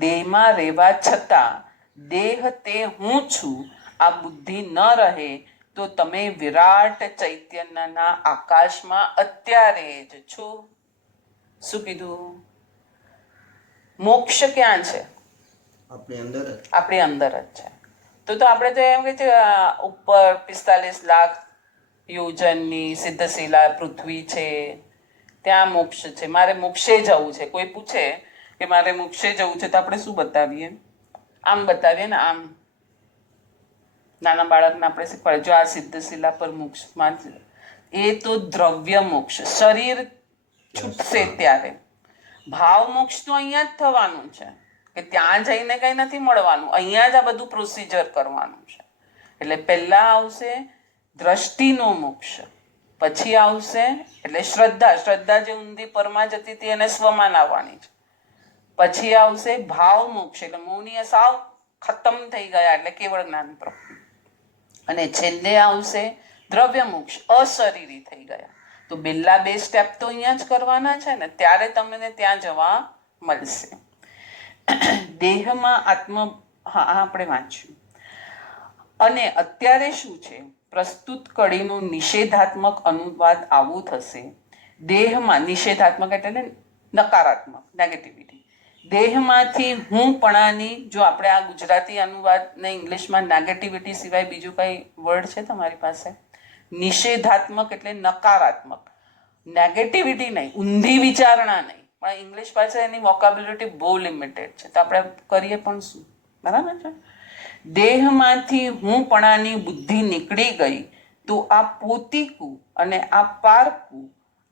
દેહમાં રહેવા છતાં દેહ તે હું છું આ બુદ્ધિ ન રહે તો તમે વિરાટ ચૈતન્યના આકાશમાં અત્યારે જ છો. શું કીધું? મોક્ષ ક્યાં છે? આપણી અંદર જ. આપણી અંદર જ છે. તો આપણે તો એમ કે છે ઉપર 45 લાખ યોજનની સિદ્ધશિલા પૃથ્વી છે, ત્યાં મોક્ષ છે. મારે મોક્ષે જવું છે. કોઈ પૂછે કે મારે મોક્ષે જવું છે તો આપણે શું બતાવીએ? આમ બતાવીએ ને, આમ. નાના બાળકને આપણે શીખવાડે, જો આ સિદ્ધશિલા પર મોક્ષમાં, એ તો દ્રવ્ય મોક્ષ, શરીર છૂટશે ત્યારે. ભાવ મોક્ષ તો અહીંયા જ થવાનું છે, કે ત્યાં જઈને કંઈ નથી મળવાનું. અહીંયા જ આ બધું પ્રોસિજર કરવાનું છે. એટલે પહેલા આવશે દ્રષ્ટિનો મોક્ષ, પછી આવશે એટલે શ્રદ્ધા. શ્રદ્ધા જે ઊંધી પરમાં જતી હતી એને સ્વમાં આવવાની છે. પછી આવશે ભાવ મોક્ષ, એટલે મૌનીય સાવ ખતમ થઈ ગયા, એટલે કેવળ જ્ઞાન પ્રાપ્તિ. અને છેલ્લે આવશે દ્રવ્ય મોક્ષ, અશરીરી થઈ ગયા. તો પહેલા 2 સ્ટેપ તો અહીંયા જ કરવાના છે ને, ત્યારે તમને ત્યાં જવા મળશે. દેહમાં આત્મ, હા આપણે વાંચ્યું. અને અત્યારે શું છે? પ્રસ્તુત કડીનો નિષેધાત્મક અનુવાદ આવું થશે. દેહમાં નિષેધાત્મક એટલે નકારાત્મક, નેગેટિવિટી. દેહમાંથી હુંપણાની, જો આપણે આ ગુજરાતી અનુવાદને ઇંગ્લિશમાં નેગેટિવિટી સિવાય બીજું કઈ વર્ડ છે તમારી પાસે? નિષેધાત્મક એટલે નકારાત્મક. નેગેટિવિટી નહીં, ઊંધી વિચારણા નહીં, પણ ઇંગ્લિશ પાસે એની વોકેબ્યુલરી બહુ લિમિટેડ છે. તો આપણે કરીએ પણ શું? બરાબર છે. દેહમાંથી હુંપણાની બુદ્ધિ નીકળી ગઈ તો આ પોતીકું અને આ પારકું,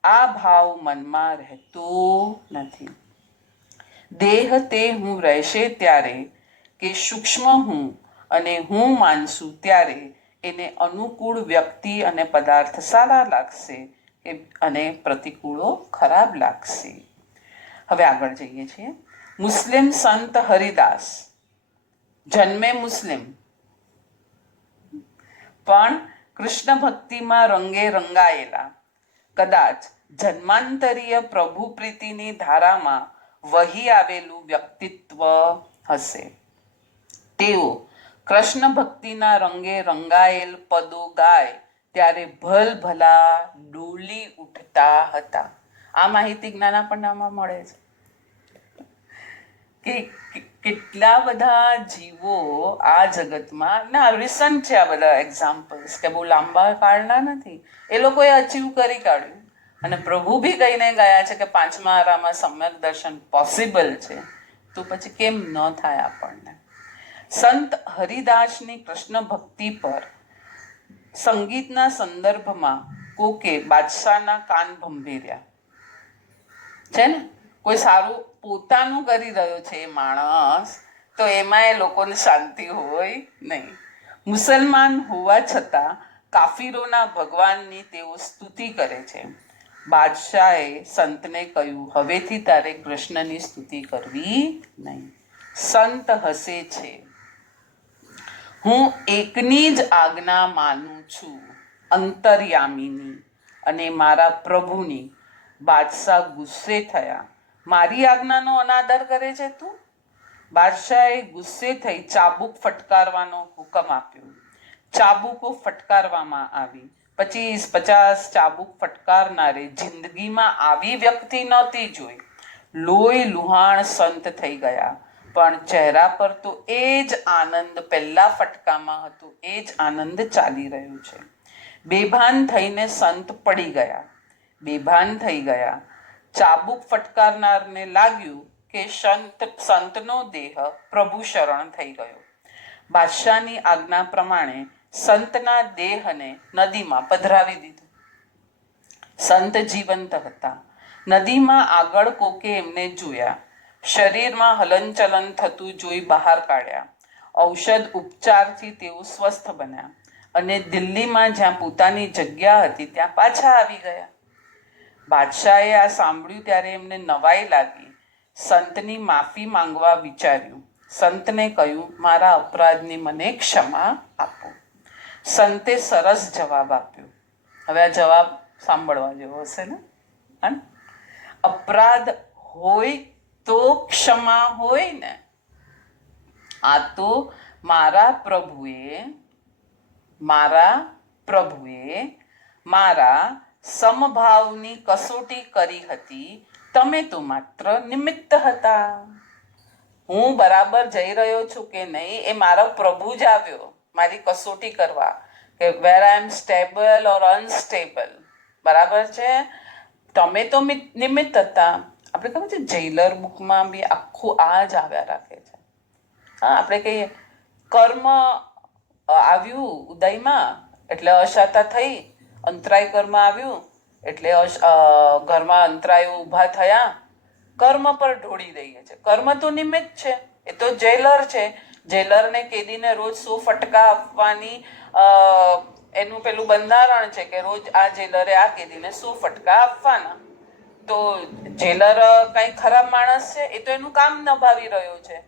આ ભાવ મનમાં રહેતો નથી. દેહ તે હું રહેશે ત્યારે, કે સૂક્ષ્મ હું અને હું માનશું ત્યારે એને અનુકૂળ વ્યક્તિ અને પદાર્થ સારા લાગશે અને પ્રતિકૂળો ખરાબ લાગશે. હવે આગળ જઈએ છીએ. મુસ્લિમ સંત હરિદાસ જન્મે મુસ્લિમ પણ કૃષ્ણ ભક્તિમાં રંગે રંગાયેલા, કદાચ જન્માંતરીય પ્રભુ પ્રીતિની ધારામાં વહી આવેલું વ્યક્તિત્વ હશે. તેઓ કૃષ્ણ ભક્તિના રંગે રંગાયેલ પદો ગાય ત્યારે ભલભલા ડોલી ઉઠતા હતા. આ માહિતી જ્ઞાન આપણને આમાં મળે છે કે કેટલા બધા જીવો આ જગતમાં ના રિસન્ટ છે. આ બધા એક્ઝામ્પલ્સ કે બહુ લાંબા કાળના નથી. એ લોકોએ અચીવ કરી કાઢ્યું અને પ્રભુ બી કહીને ગયા છે કે 5મા આરામાં સમ્યક દર્શન પોસિબલ છે. તો પછી કેમ ન થાય આપણને? સંત હરિદાસની કૃષ્ણ ભક્તિ પર સંગીતના સંદર્ભમાં કોકે બાદશાહના કાન ભંભેર્યા છે ને. કોઈ સારું પોતાનું કરી રહ્યો છે એ માણસ, તો એમાં એ લોકોને શાંતિ હોય નહીં. મુસલમાન હોવા છતાં કાફીરોના ભગવાનની તેઓ સ્તુતિ કરે છે. બાદશાહે સંતને કહ્યું, હવેથી તારે કૃષ્ણની સ્તુતિ કરવી નહીં. સંત હસે છે, હું એકની જ આજ્ઞા માનું છું, અંતર્યામીની અને મારા પ્રભુની. બાદશાહ ગુસ્સે થયા, મારી આજ્ઞાનો અનાદર કરે છે તું? બાદશાહે ગુસ્સે થઈ ચાબુક ફટકારવાનો હુકમ આપ્યો. ચાબુકો ફટકારવામાં આવી. 25-50 ચાબુક ફટકારનારે જિંદગીમાં આવી વ્યક્તિ નહોતી જોઈ. લોહી લુહાણ સંત થઈ ગયા, પણ ચહેરા પર તો એ જ આનંદ પહેલા ફટકામાં હતો, એ જ આનંદ ચાલી રહ્યો છે. બેભાન થઈને સંત પડી ગયા, બેભાન થઈ ગયા. ચાબુક ફટકારનારને લાગ્યું કે સંતનો દેહ પ્રભુ શરણ થઈ ગયો. બાદશાહની આજ્ઞા પ્રમાણે સંતના દેહને નદીમાં પધરાવી દીધું. સંત જીવંત હતા. નદીમાં આગળ કોકે એમને જોયા. શરીરમાં હલનચલન થતું જોઈ બહાર કાઢ્યા. ઔષધ ઉપચારથી તેઓ સ્વસ્થ બન્યા અને દિલ્હીમાં જ્યાં પોતાની જગ્યા હતી ત્યાં પાછા આવી ગયા. બાદશાહે આ સાંભળ્યું ત્યારે એમને નવાઈ લાગી. સંતની માફી માંગવા વિચાર્યું. સંતને કહ્યું, મારા અપરાધની મને ક્ષમા આપો. સંતે સરસ જવાબ આપ્યો. હવે આ જવાબ સાંભળવા જેવો હશે ને. અપરાધ હોય તો ક્ષમા હોય ને. આ તો મારા પ્રભુએ મારા સમભાવની કસોટી કરી હતી. તમે તો માત્ર નિમિત્ત હતા. હું બરાબર જઈ રહ્યો છું કે નહીં એ મારો પ્રભુ જ આવ્યો મારી કસોટી કરવા, કે વેર આઈ એમ સ્ટેબલ ઓર અનસ્ટેબલ. બરાબર છે. તમે તો નિમિત્ત હતા. આપણે ખબર છે જેલર બુકમાં બી આખું આ જ આવ્યા રાખે છે. હા, આપણે કહીએ કર્મ આવ્યું ઉદયમાં એટલે અશાતા થઈ, અંતરાય કર્મ આવ્યું એટલે ઘરમાં અંતરાયો ઊભા થયા. કર્મ પર ઢોળી દઈએ છે. કર્મ તો નિમિત્ત છે, એ તો જેલર છે. જેલરને કેદીને રોજ 100 ફટકા આપવાની એનું પેલું બંધારણ છે કે રોજ આ જેલરે આ કેદીને 100 ફટકા આપવાના. તો જેલર કઈ ખરાબ માણસ છે? એ તો એનું કામ નિભાવી રહ્યો છે.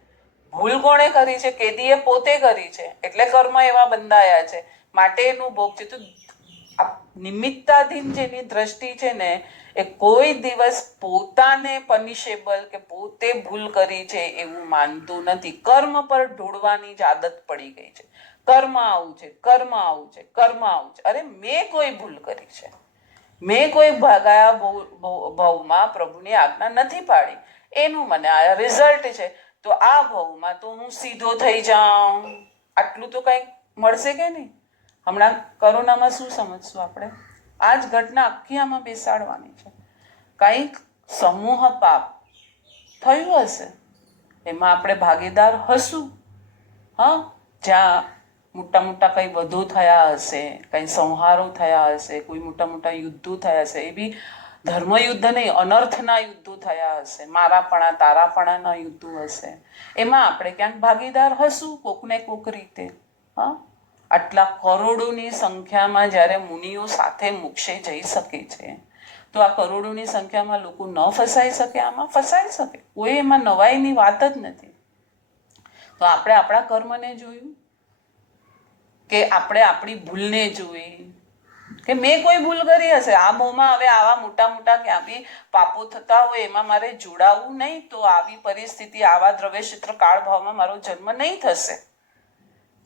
ભૂલ કોણે કરી છે? કેદીએ પોતે કરી છે, એટલે કર્મ એવા બંધાયા છે, માટે એનું ભોગ છે. તો નિમિત્તાધીન જેની દ્રષ્ટિ છે ને, એ કોઈ દિવસ પોતાને પનિશેબલ કે પોતે ભૂલ કરી છે એવું માનતું નથી. કર્મ પર ઢોળવાની જ આદત પડી ગઈ છે. કર્મ આવું છે, કર્મ આવું છે, કર્મ આવું છે. અરે મેં કોઈ ભૂલ કરી છે? મેં કોઈ ભાગાયા ભાવમાં પ્રભુની આજ્ઞા નથી પાડી, એનું મને આ રિઝલ્ટ છે. તો આ ભાવમાં તો હું સીધો થઈ જાઉં, આટલું તો કંઈક મળશે કે નહીં? હમણાં કોરોનામાં શું સમજશું આપણે? આ જ ઘટના આખી આમાં બેસાડવાની છે. કંઈક સમૂહ પાપ થયું હશે, એમાં આપણે ભાગીદાર હશું. હા, જ્યાં મોટા મોટા કંઈ વધુ થયા હશે, કંઈ સંહારો થયા હશે, કોઈ મોટા મોટા યુદ્ધો થયા હશે, એ બી ધર્મયુદ્ધ નહીં, અનર્થના યુદ્ધો થયા હશે, મારાપણા તારાપણાના યુદ્ધો હશે, એમાં આપણે ક્યાંક ભાગીદાર હશું કોકને કોક રીતે. હા, આટલા કરોડોની સંખ્યામાં જ્યારે મુનિઓ સાથે મોક્ષે જઈ શકે છે, તો આ કરોડોની સંખ્યામાં લોકો ન ફસાઈ શકે? આમાં ફસાઈ શકે, કોઈ એમાં નવાઈની વાત જ નથી. તો આપણે આપણા કર્મને જોયું કે આપણે આપણી ભૂલને જોઈ કે મેં કોઈ ભૂલ કરી હશે, આ મોંમાં હવે આવા મોટા મોટા ક્યાં બી પાપો થતા હોય એમાં મારે જોડાવું નહીં, તો આવી પરિસ્થિતિ, આવા દ્રવ્ય ક્ષેત્ર કાળ ભાવમાં મારો જન્મ નહીં થશે,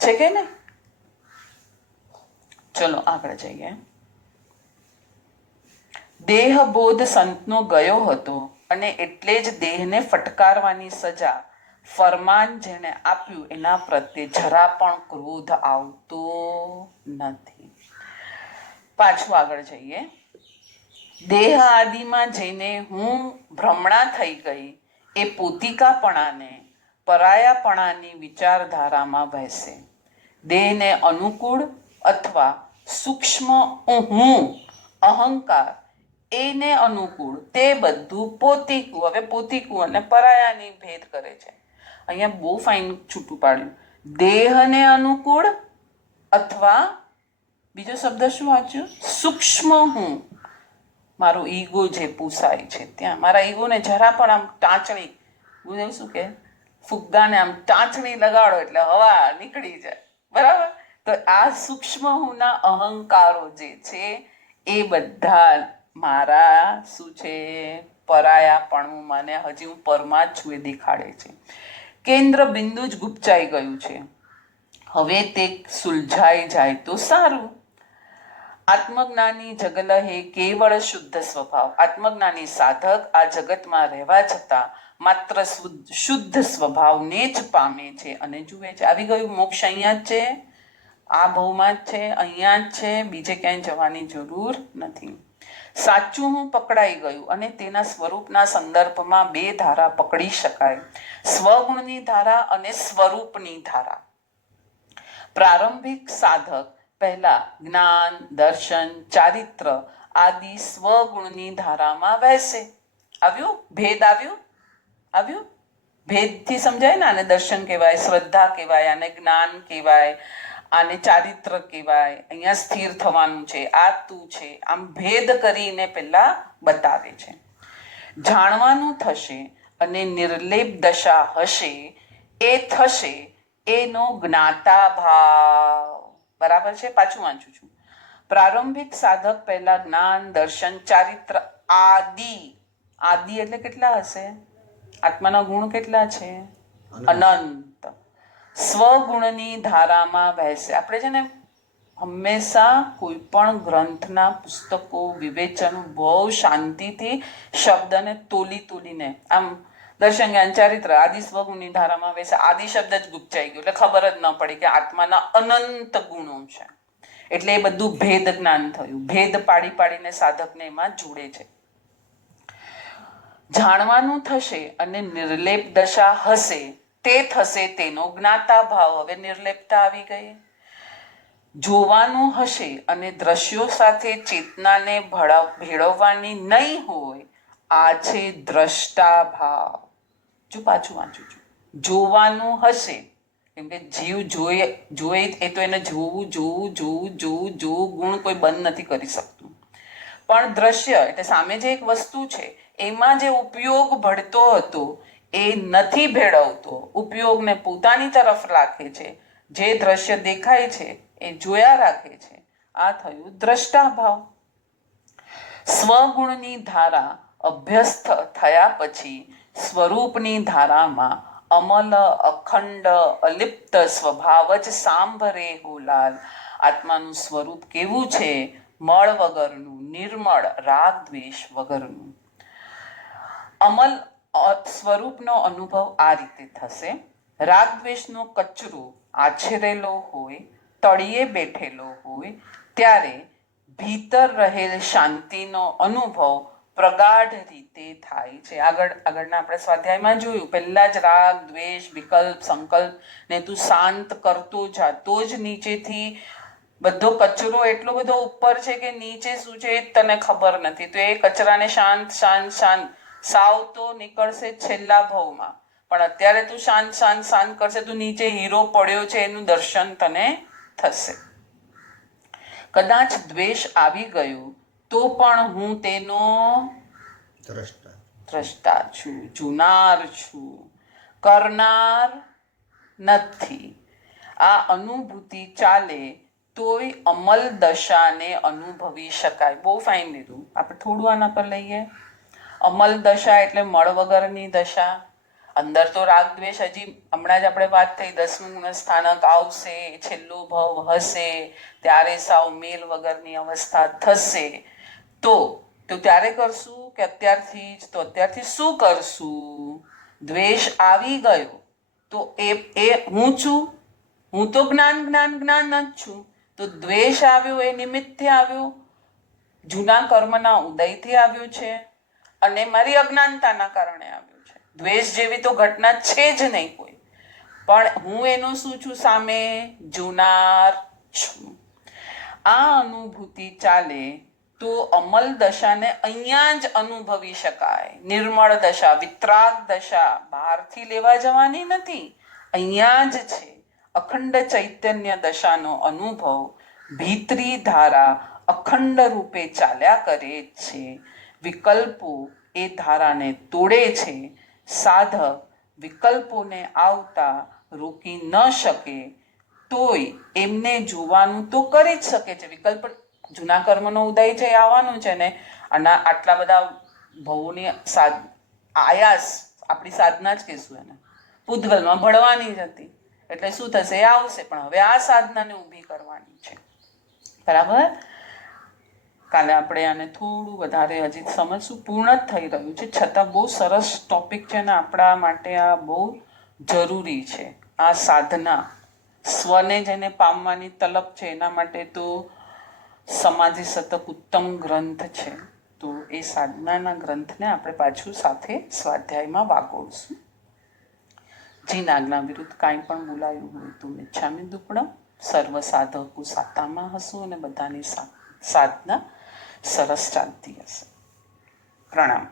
છે કે નહીં? ચલો આગળ જઈએ. દેહબોધ સંતનો ગયો હતો અને એટલે જ દેહને ફટકારવાની સજા ફરમાન જેણે આપ્યું એના પ્રત્યે જરા પણ ક્રોધ આવતો નથી. પાછું આગળ જઈએ. દેહ આદિમાં જઈને હું ભ્રમણા થઈ ગઈ એ પોતિકાપણાને પરાયાપણાની વિચારધારામાં વહેશે. દેહને અનુકૂળ અથવા સૂક્ષ્મ હું અહંકાર એને અનુકૂળ તે બધું પોતીકું. હવે પોતીકું અને પરાયાની ભેદ કરે છે. અહીંયા બહુ ફાઇન છૂટું પાડ્યું. દેહને અનુકૂળ અથવા બીજો શબ્દ શું વાંચ્યો? સૂક્ષ્મ હું, મારો ઈગો જે પૂસાય છે ત્યાં, મારા ઈગોને જરા પણ આમ ટાંચણી, હું શું કે ફુગ્ગાને આમ ટાંચણી લગાડો એટલે હવા નીકળી જાય, બરાબર? તો આ સૂક્ષ્મ હુંના અહંકારો જે છે એ બધા મારા શું છે? પરાયાપણું, મને હજી હું પરમાં જ છું એ દેખાડે છે. કેન્દ્ર બિંદુ જ ગુપચાઈ ગયું છે, હવે તે સુલઝાઈ જાય તો સારું. આત્મજ્ઞાની જગલહે કેવળ શુદ્ધ સ્વભાવ. આત્મજ્ઞાની સાધક આ જગતમાં રહેવા છતાં માત્ર શુદ્ધ સ્વભાવને જ પામે છે અને જુએ છે. આવી ગયું, મોક્ષ અહીંયા જ છે, આ ભવમાં જ છે, અહીંયા જ છે, બીજે ક્યાંય જવાની જરૂર નથી. સાચું હું પકડાઈ ગયું અને તેના સ્વરૂપના સંદર્ભમાં બે ધારા પકડી શકાય, સ્વગુણની ધારા અને સ્વરૂપની ધારા. પ્રારંભિક સાધક પહેલા જ્ઞાન, દર્શન, ચારિત્ર આદિ સ્વગુણની ધારામાં વહેશે. આવ્યું ભેદ? આવ્યું? ભેદથી સમજાય ને, આને દર્શન કહેવાય, શ્રદ્ધા કહેવાય, આને જ્ઞાન કહેવાય, આને ચારિત્ર કહેવાય, અહીંયા સ્થિર થવાનું છે, આ તું છે, આમ ભેદ કરીને પેલા બતાવે છે. જાણવાનું થશે અને નિર્લેપ દશા હશે એ થશે એનો જ્ઞાતા ભાવ. બરાબર છે? પાછું વાંચું છું. પ્રારંભિક સાધક પહેલા જ્ઞાન, દર્શન, ચારિત્ર આદિ. આદિ એટલે કેટલા હશે? આત્માના ગુણ કેટલા છે? અનંત. સ્વગુણની ધારામાં વહેશે. આપણે છે ને હંમેશા કોઈ પણ ગ્રંથના પુસ્તકો વિવેચન બહુ શાંતિથી શબ્દને તોલીને આમ દર્શન, જ્ઞાન, ચારિત્ર આદિ સ્વગુણની ધારામાં વહેશે. આદિ શબ્દ જ ગુપચાઈ ગયો એટલે ખબર જ ન પડી કે આત્માના અનંત ગુણો છે. એટલે એ બધું ભેદ જ્ઞાન થયું. ભેદ પાડીને સાધકને એમાં જોડે છે. જાણવાનું થશે અને નિર્લેપ દશા હશે તે થશે તેનો જ્ઞાતા ભાવ. હવે નિર્લેપતા આવી ગઈ. જોવાનું હશે અને દ્રશ્યો સાથે ચેતનાને ભેળવવાની નહીં હોય, આ છે દ્રષ્ટા ભાવ. જો પાછું વાંચું છું. જોવાનું હશે કેમ કે જીવ જોઈ એ તો એને જોવું ગુણ કોઈ બંધ નથી કરી શકતું. પણ દ્રશ્ય એટલે સામે જે એક વસ્તુ છે એમાં જે ઉપયોગ ભળતો હતો એ નથી ભેળવતો, ઉપયોગને પોતાની તરફ રાખે છે. જે દ્રશ્ય દેખાય છે એ જોયા રાખે છે. આ થયું દ્રષ્ટા ભાવ. સ્વગુણની ધારા અભ્યસ્ત થયા પછી સ્વરૂપની ધારામાં અમલ, અખંડ, અલિપ્ત સ્વભાવ જ સાંભરે હોલાલ. આત્માનું સ્વરૂપ કેવું છે? મળ વગરનું, નિર્મળ, રાગ દ્વેષ વગરનું. અમલ સ્વરૂપનો અનુભવ આ રીતે થશે. રાગ દ્વેષનો કચરો આછરેલો હોય, તળિયે બેઠેલો હોય ત્યારે ભીતર રહેલ શાંતિનો અનુભવ પ્રગાઢ રીતે થાય છે. આગળના આપણે સ્વાધ્યાયમાં જોયું, પહેલા જ રાગ દ્વેષ વિકલ્પ સંકલ્પ ને તું શાંત કરતો જા તો જ નીચેથી બધો કચરો એટલો બધો ઉપર છે કે નીચે શું છે એ જ તને ખબર નથી. તો એ કચરાને શાંત શાંત શાંત સાવ તો નીકળશે છેલ્લા ભાવમાં, પણ અત્યારે તું શાંત શાંત શાંત કરશે તું નીચે હીરો પડ્યો છે એનું દર્શન તને થશે. કદાચ દ્વેષ આવી ગયું તો પણ હું તેનો દ્રષ્ટા દ્રષ્ટા છું, જુનાર છું, કરનાર નથી. આ અનુભૂતિ ચાલે તોય અમલ દશાને અનુભવી શકાય. બહુ ફાઇન લીધું. આપણે થોડું આના પર લઈએ. અમલ દશા એટલે મળ વગરની દશા. અંદર તો રાગ દ્વેષ હજી હમણાં જ આપણે વાત થઈ 10મું ગુણસ્થાનક આવશે, છેલ્લો ભાવ હશે, ત્યારે સાવ મેલ વગરની અવસ્થા થશે. તો ત્યારે કરશું કે અત્યારથી જ? તો અત્યારથી શું કરશું? દ્વેષ આવી ગયો તો એ હું છું, હું તો જ્ઞાન જ્ઞાન જ્ઞાન જ છું. તો દ્વેષ આવ્યો એ નિમિત્તથી આવ્યો, જૂના કર્મના ઉદયથી આવ્યો છે અને મારી અજ્ઞાનતાના કારણે આવ્યો છે. દ્વેષ જેવી તો ઘટના છે જ નહીં કોઈ, પણ હું એનો શું છું? સામે જુનાર છું. આ અનુભૂતિ ચાલે તો અમલ દશાને અહીંયા જ અનુભવી શકાય. નિર્મળ દશા, વિતરાગ દશા બહારથી લેવા જવાની નથી, અહીંયા જ છે. અખંડ ચૈતન્ય દશાનો અનુભવ ભીતરી ધારા અખંડ રૂપે ચાલ્યા કરે છે. વિકલ્પો એ ધારાને તોડે છે. સાધક વિકલ્પોને આવતા રોકી ન શકે તોય એમને જોવાનું તો કરી જ શકે છે. વિકલ્પ જૂના કર્મનો ઉદય છે એ આવવાનું છે ને, આના આટલા બધા ભવોની આયાસ આપણી સાધના જ કહેશું એને. પૂતગલમાં ભળવાની જ હતી એટલે શું થશે? એ આવશે, પણ હવે આ સાધનાને ઊભી કરવાની છે. બરાબર? કાલે આપણે આને થોડું વધારે હજી સમજશું. પૂર્ણ જ થઈ રહ્યું છે છતાં બહુ સરસ ટોપિક છે ને આપણા માટે આ બહુ જરૂરી છે. આ સાધના સ્વને જેને પામવાની તલબ છે એના માટે તો સમાધિ શતક ઉત્તમ ગ્રંથ છે. તો એ સાધનાના ગ્રંથને આપણે પાછું સાથે સ્વાધ્યાયમાં વાગોળશું. જીનાજ્ઞા વિરુદ્ધ કાંઈ પણ બોલાયું હોય તો મિચ્છામિ દુક્કડમ. સર્વ સાધકો સાતામાં હશું અને બધાની સાધના સરસ ચાલતી હશે. પ્રણામ.